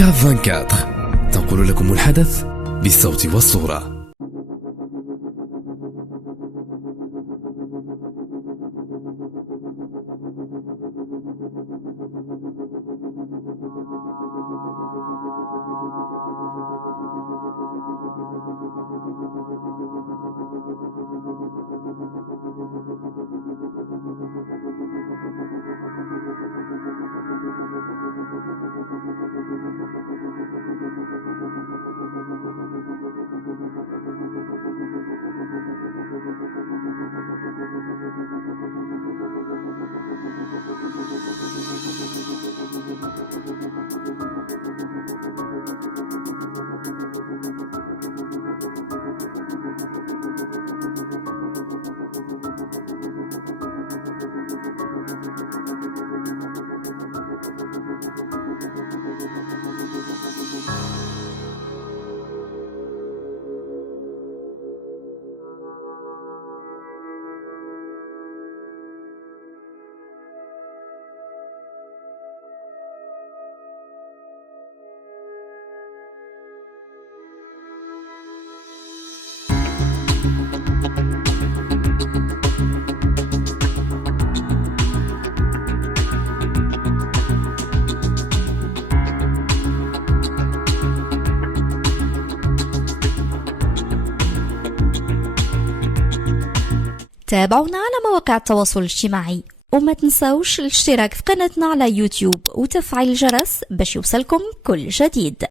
كاف 24 تنقل لكم الحدث بالصوت والصورة. تابعونا على مواقع التواصل الاجتماعي، وما تنسوش الاشتراك في قناتنا على يوتيوب وتفعيل الجرس باش يوصلكم كل جديد.